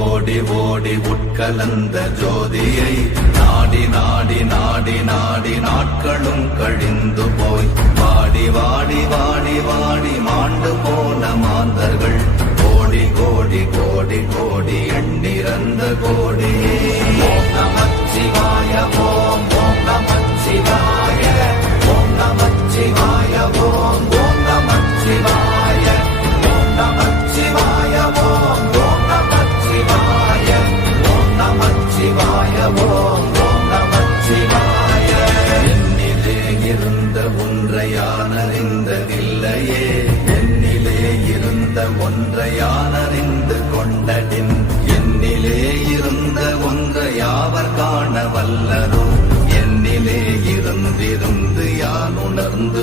ஓடி ஓடி உட்கலந்த ஜோதியை நாடி நாடி நாடி நாடி நாட்களும் கழிந்து போய் வாடி வாடி வாடி வாடி மாண்டு போன மாந்தர்கள் கோடி கோடி கோடி கோடி எண்ணிறந்த கோடியே. ஓம் நமச்சிவாய ஓம் ஓம் நமச்சிவாய ஓம் நமச்சிவாய ஓம் ஓம் நமச்சிவாய ஓம் நமச்சிவாய ஓம் ஓம் நமச்சிவாய ஓம் நமச்சிவாய ஓம் ஓம் நமச்சிவாய. என்னிலே இருந்த ஒன்றை யான் அறிந்ததில்லையே, என்னிலே இருந்த ஒன்றை யான் அறிந்து கொண்டடின், என்னிலே இருந்த ஒன்றை யாவர் காண வல்லரோ, என்னிலே இருந்திருந்து யான் உணர்ந்து